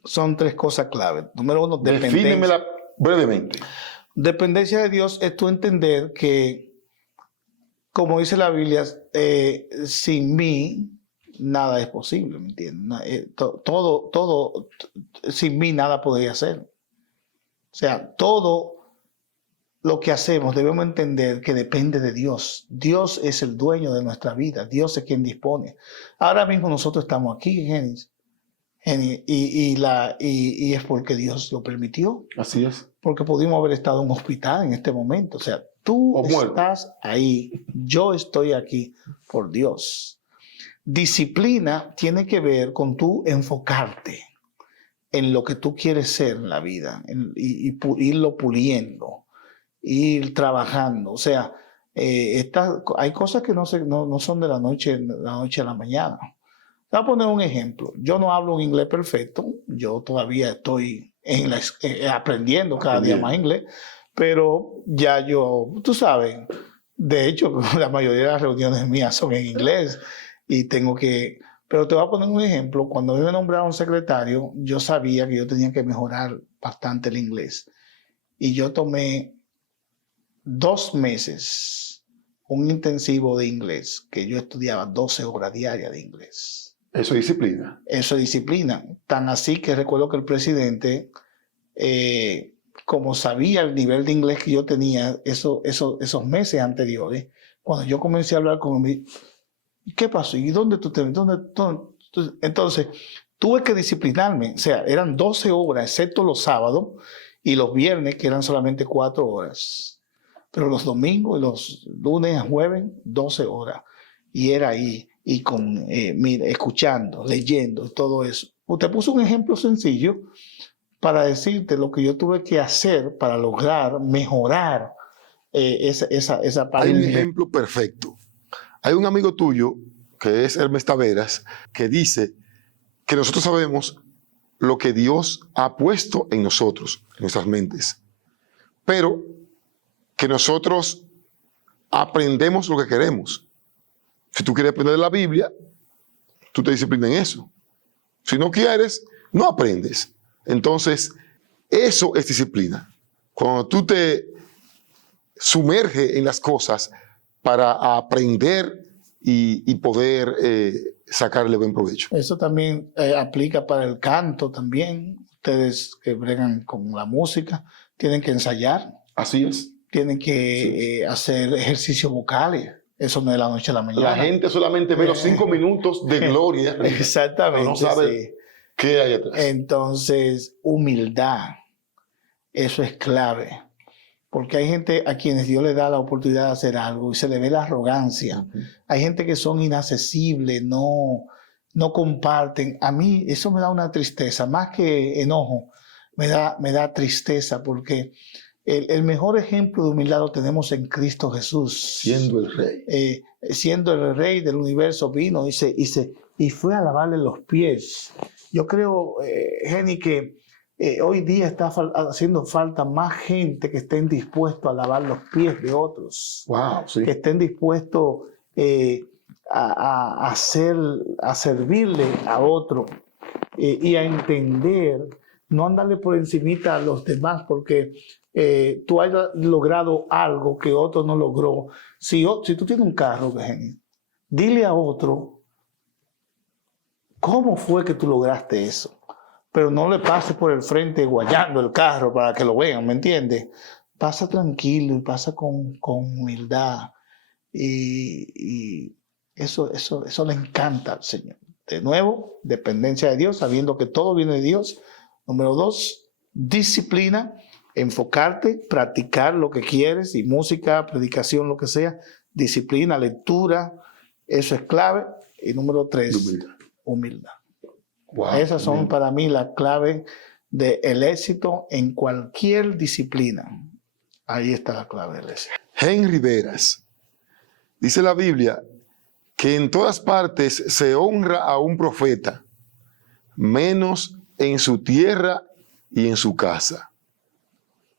Son tres cosas claves. Número uno, dependencia. Defínemela brevemente. Dependencia de Dios es tú entender que, como dice la Biblia, sin mí nada es posible, ¿me entiendes? Todo, sin mí nada podría hacer. O sea, todo lo que hacemos debemos entender que depende de Dios. Dios es el dueño de nuestra vida. Dios es quien dispone. Ahora mismo nosotros estamos aquí, Genis, y es porque Dios lo permitió. Así es. Porque pudimos haber estado en un hospital en este momento. O sea, tú estás ahí, yo estoy aquí por Dios. Disciplina tiene que ver con tú enfocarte en lo que tú quieres ser en la vida y irlo puliendo, ir trabajando. O sea, hay cosas que no son de la noche a la mañana. Te voy a poner un ejemplo. Yo no hablo un inglés perfecto. Yo todavía estoy aprendiendo cada día más inglés. Pero ya tú sabes, de hecho, la mayoría de las reuniones mías son en inglés. Y pero te voy a poner un ejemplo. Cuando me nombraron secretario, yo sabía que yo tenía que mejorar bastante el inglés. Y yo tomé 2 meses un intensivo de inglés, que yo estudiaba 12 horas diarias de inglés. Eso es disciplina. Eso es disciplina. Tan así que recuerdo que el presidente, como sabía el nivel de inglés que yo tenía esos meses anteriores, cuando yo comencé a hablar con él, ¿qué pasó? ¿Y dónde tú te ves? Entonces, tuve que disciplinarme. O sea, eran 12 horas, excepto los sábados, y los viernes, que eran solamente 4 horas. Pero los domingos y los lunes a jueves, 12 horas. Y era ahí, y escuchando, leyendo, todo eso. Usted puso un ejemplo sencillo para decirte lo que yo tuve que hacer para lograr mejorar esa parte. Hay un ejemplo perfecto. Hay un amigo tuyo, que es Hermes Taveras, que dice que nosotros sabemos lo que Dios ha puesto en nosotros, en nuestras mentes, pero que nosotros aprendemos lo que queremos. Si tú quieres aprender la Biblia, tú te disciplinas en eso. Si no quieres, no aprendes. Entonces, eso es disciplina. Cuando tú te sumerges en las cosas para aprender y poder sacarle buen provecho. Eso también aplica para el canto también. Ustedes que bregan con la música tienen que ensayar. Así es. Tienen que hacer ejercicios vocales. Eso no es de la noche a la mañana. La gente solamente ve los 5 minutos de gloria. Exactamente. No sabe qué hay atrás. Entonces, humildad. Eso es clave. Porque hay gente a quienes Dios le da la oportunidad de hacer algo y se le ve la arrogancia. Hay gente que son inaccesibles, no comparten. A mí eso me da una tristeza, más que enojo, me da tristeza porque el mejor ejemplo de humildad lo tenemos en Cristo Jesús. Siendo el rey. Siendo el rey del universo, vino y fue a lavarle los pies. Yo creo, Jenny, que hoy día está haciendo falta más gente que estén dispuestos a lavar los pies de otros. Wow, sí. Que estén dispuestos a servirle a otro y a entender, no andarle por encimita a los demás porque tú hayas logrado algo que otro no logró. Si tú tienes un carro, Virginia, dile a otro cómo fue que tú lograste eso. Pero no le pases por el frente guayando el carro para que lo vean, ¿me entiendes? Pasa tranquilo y pasa con humildad. Y eso le encanta al Señor. De nuevo, dependencia de Dios, sabiendo que todo viene de Dios. Número 2, disciplina, enfocarte, practicar lo que quieres, y música, predicación, lo que sea. Disciplina, lectura, eso es clave. Y número 3, humildad. Wow, esas son para mí la clave del éxito en cualquier disciplina. Ahí está la clave del éxito. Henry Veras, dice la Biblia que en todas partes se honra a un profeta, menos en su tierra y en su casa.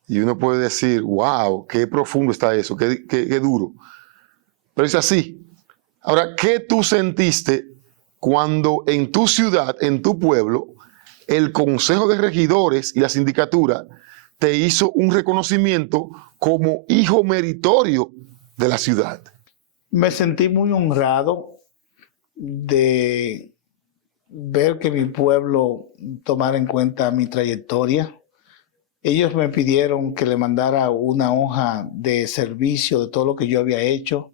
Y uno puede decir, wow, qué profundo está eso, qué duro. Pero es así. Ahora, ¿qué tú sentiste cuando en tu ciudad, en tu pueblo, el Consejo de Regidores y la Sindicatura te hizo un reconocimiento como hijo meritorio de la ciudad? Me sentí muy honrado de ver que mi pueblo tomara en cuenta mi trayectoria. Ellos me pidieron que le mandara una hoja de servicio de todo lo que yo había hecho.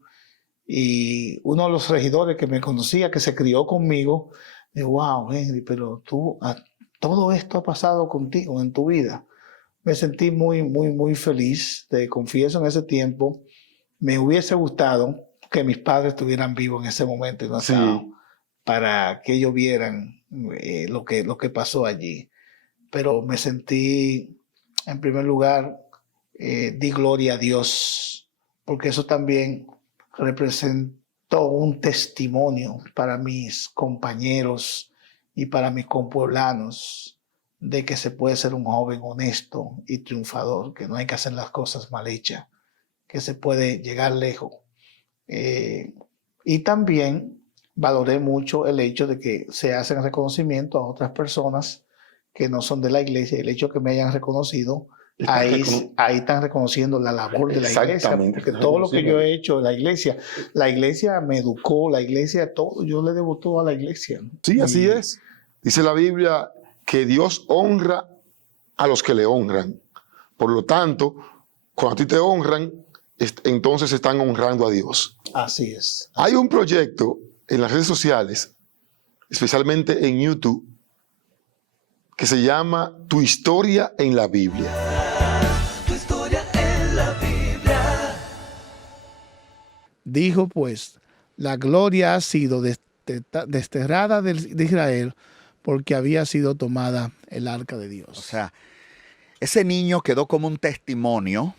Y uno de los regidores que me conocía, que se crió conmigo, dijo, wow, Henry, pero todo esto ha pasado contigo en tu vida. Me sentí muy, muy, muy feliz. Te confieso, en ese tiempo me hubiese gustado que mis padres estuvieran vivos en ese momento y no estaban, para que ellos vieran lo que pasó allí. Pero me sentí, en primer lugar, di gloria a Dios, porque eso también representó un testimonio para mis compañeros y para mis compueblanos de que se puede ser un joven honesto y triunfador, que no hay que hacer las cosas mal hechas, que se puede llegar lejos. Y también valoré mucho el hecho de que se hacen reconocimiento a otras personas que no son de la iglesia. El hecho de que me hayan reconocido, ahí están reconociendo la labor de la iglesia, porque todo lo que yo he hecho en la iglesia me educó, la iglesia, todo, yo le debo todo a la iglesia. Sí, así es. Dice la Biblia que Dios honra a los que le honran. Por lo tanto, cuando a ti te honran, entonces están honrando a Dios. Así es. Hay un proyecto en las redes sociales, especialmente en YouTube, que se llama Tu historia en la Biblia. Tu historia en la Biblia. Dijo pues, la gloria ha sido desterrada de Israel porque había sido tomada el arca de Dios. O sea, ese niño quedó como un testimonio,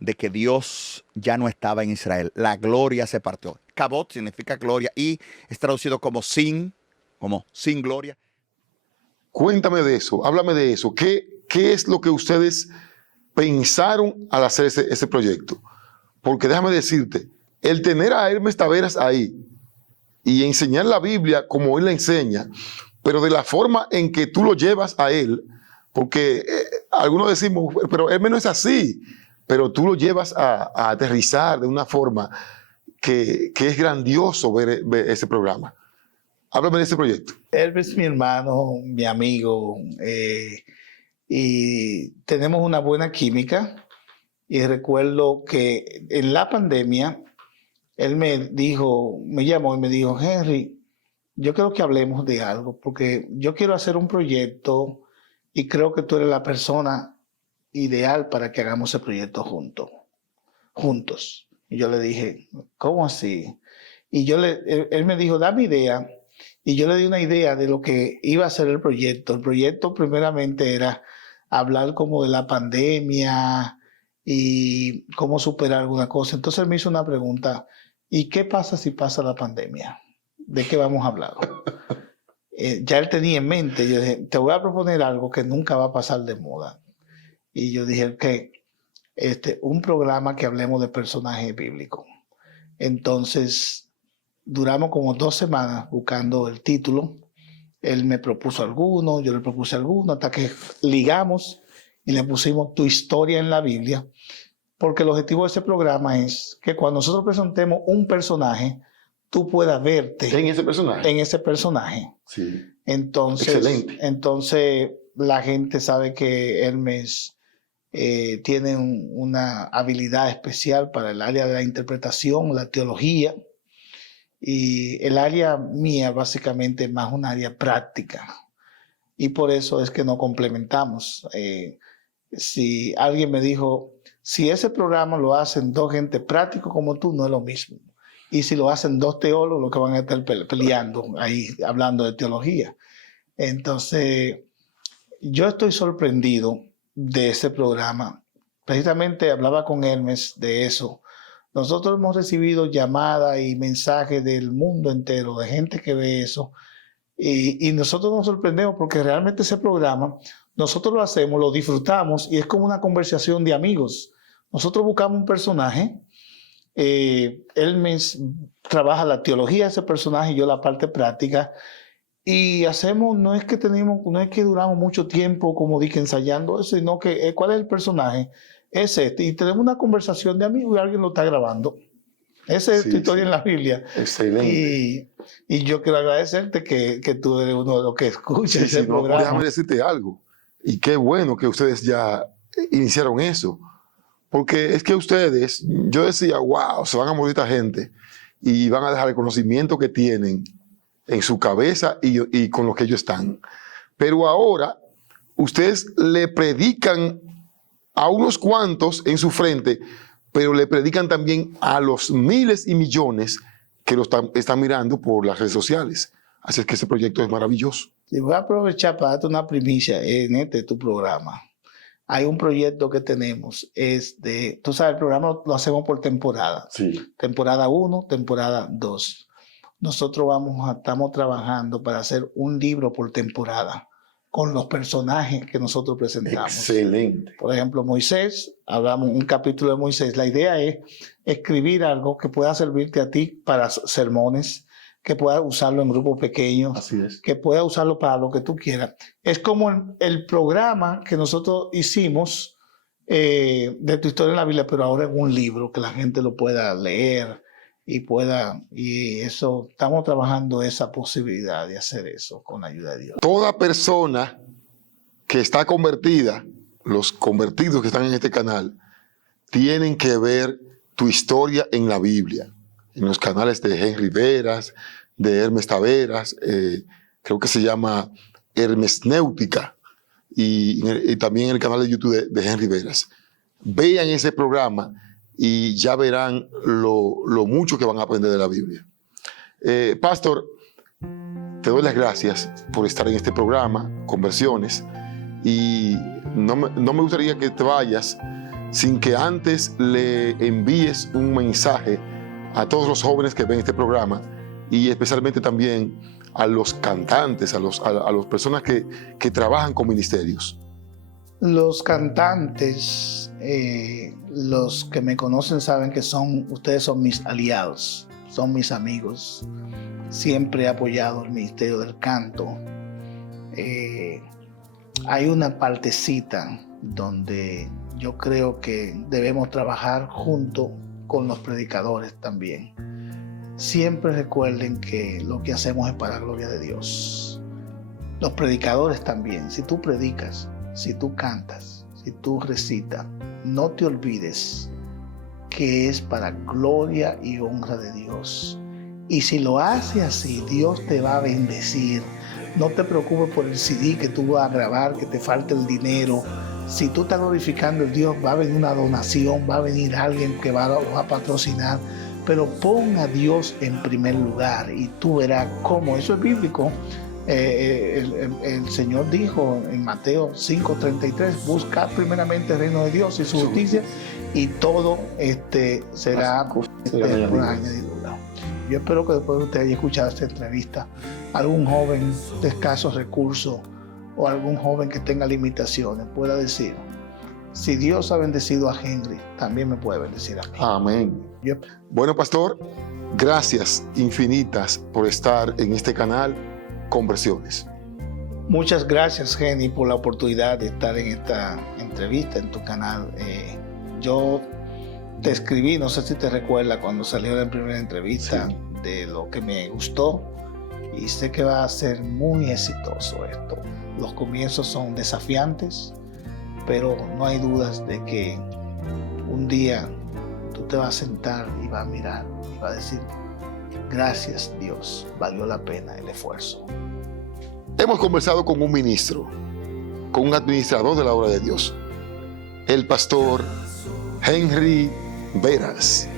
de que Dios ya no estaba en Israel. La gloria se partió. Kabot significa gloria y es traducido como sin gloria. Cuéntame de eso, háblame de eso. ¿Qué es lo que ustedes pensaron al hacer ese proyecto? Porque déjame decirte, el tener a Hermes Taveras ahí y enseñar la Biblia como él la enseña, pero de la forma en que tú lo llevas a él, porque algunos decimos, pero Hermes no es así, pero tú lo llevas a aterrizar de una forma que es grandioso ver ese programa. Háblame de ese proyecto. Él es mi hermano, mi amigo, y tenemos una buena química. Y recuerdo que en la pandemia, él me llamó y me dijo, Henry, yo creo que hablemos de algo, porque yo quiero hacer un proyecto y creo que tú eres la persona ideal para que hagamos ese proyecto juntos. Y yo le dije, ¿cómo así? Y él me dijo, dame idea. Y yo le di una idea de lo que iba a ser el proyecto. El proyecto primeramente era hablar como de la pandemia y cómo superar alguna cosa. Entonces él me hizo una pregunta, ¿y qué pasa si pasa la pandemia? ¿De qué vamos a hablar? Ya él tenía en mente, yo dije, te voy a proponer algo que nunca va a pasar de moda. Y yo dije, que un programa que hablemos de personajes bíblicos. Entonces, duramos como 2 semanas buscando el título. Él me propuso alguno, yo le propuse alguno, hasta que ligamos y le pusimos Tu historia en la Biblia, porque el objetivo de ese programa es que cuando nosotros presentemos un personaje, tú puedas verte En ese personaje. Sí. Entonces la gente sabe que Hermes tiene una habilidad especial para el área de la interpretación, la teología, y el área mía básicamente es más un área práctica, y por eso es que nos complementamos. Si alguien me dijo, si ese programa lo hacen 2 gente prácticos como tú, no es lo mismo. Y si lo hacen 2 teólogos, lo que van a estar peleando ahí, hablando de teología. Entonces, yo estoy sorprendido de ese programa. Precisamente hablaba con Hermes de eso. Nosotros hemos recibido llamadas y mensajes del mundo entero, de gente que ve eso. Y nosotros nos sorprendemos porque realmente ese programa, nosotros lo hacemos, lo disfrutamos y es como una conversación de amigos. Nosotros buscamos un personaje, él trabaja la teología de ese personaje y yo la parte práctica, y hacemos, no es que duramos mucho tiempo como dije ensayando eso, sino que ¿cuál es el personaje? Es y tenemos una conversación de amigos y alguien lo está grabando. Esa es tu historia en la Biblia. Excelente. Y yo quiero agradecerte que tú eres uno de los que escucha ese programa. Déjame decirte algo. Y qué bueno que ustedes ya iniciaron eso. Porque es que ustedes, yo decía, wow, se van a morir esta gente y van a dejar el conocimiento que tienen en su cabeza y con lo que ellos están. Pero ahora, ustedes le predican a unos cuantos en su frente, pero le predican también a los miles y millones que lo están mirando por las redes sociales. Así es que ese proyecto es maravilloso. Y voy a aprovechar para darte una primicia en tu programa. Hay un proyecto que tenemos, tú sabes, el programa lo hacemos por temporada. Sí. Temporada 1, temporada 2. Nosotros estamos trabajando para hacer un libro por temporada con los personajes que nosotros presentamos. Excelente. Por ejemplo, Moisés, hablamos un capítulo de Moisés. La idea es escribir algo que pueda servirte a ti para sermones, que puedas usarlo en grupos pequeños, Así es. que puedas usarlo para lo que tú quieras. Es como el programa que nosotros hicimos de Tu historia en la Biblia, pero ahora en un libro que la gente lo pueda leer y eso, estamos trabajando esa posibilidad de hacer eso con la ayuda de Dios. Toda persona que está convertida, los convertidos que están en este canal, tienen que ver Tu historia en la Biblia, en los canales de Henry Veras, de Hermes Taveras, creo que se llama Hermesnéutica, y también en el canal de YouTube de Henry Veras. Vean ese programa y ya verán lo mucho que van a aprender de la Biblia. Pastor, te doy las gracias por estar en este programa, Conversiones, y no me gustaría que te vayas sin que antes le envíes un mensaje a todos los jóvenes que ven este programa y especialmente también a los cantantes, a las personas que trabajan con ministerios. Los cantantes, los que me conocen saben que ustedes son mis aliados, son mis amigos. Siempre he apoyado el ministerio del canto. Hay una partecita donde yo creo que debemos trabajar junto con los predicadores también. Siempre recuerden que lo que hacemos es para la gloria de Dios. Los predicadores también. Si tú predicas, si tú cantas, si tú recitas, no te olvides que es para gloria y honra de Dios. Y si lo haces así, Dios te va a bendecir. No te preocupes por el CD que tú vas a grabar, que te falte el dinero. Si tú estás glorificando a Dios, va a venir una donación, va a venir alguien que va a patrocinar. Pero pon a Dios en primer lugar y tú verás cómo. Eso es bíblico. El Señor dijo en Mateo 5:33, buscad primeramente el reino de Dios y su justicia y todo será por añadidura. Yo espero que después de usted haya escuchado esta entrevista, algún joven de escasos recursos o algún joven que tenga limitaciones pueda decir, si Dios ha bendecido a Henry, también me puede bendecir a mí. Amén. Bueno, pastor, gracias infinitas por estar en este canal Conversiones. Muchas gracias, Henry, por la oportunidad de estar en esta entrevista en tu canal. Yo te escribí, no sé si te recuerdas, cuando salió la primera entrevista, sí, de lo que me gustó, y sé que va a ser muy exitoso esto. Los comienzos son desafiantes, pero no hay dudas de que un día tú te vas a sentar y vas a mirar y vas a decir, gracias Dios, valió la pena el esfuerzo. Hemos conversado con un ministro, con un administrador de la obra de Dios, el pastor Henry Veras.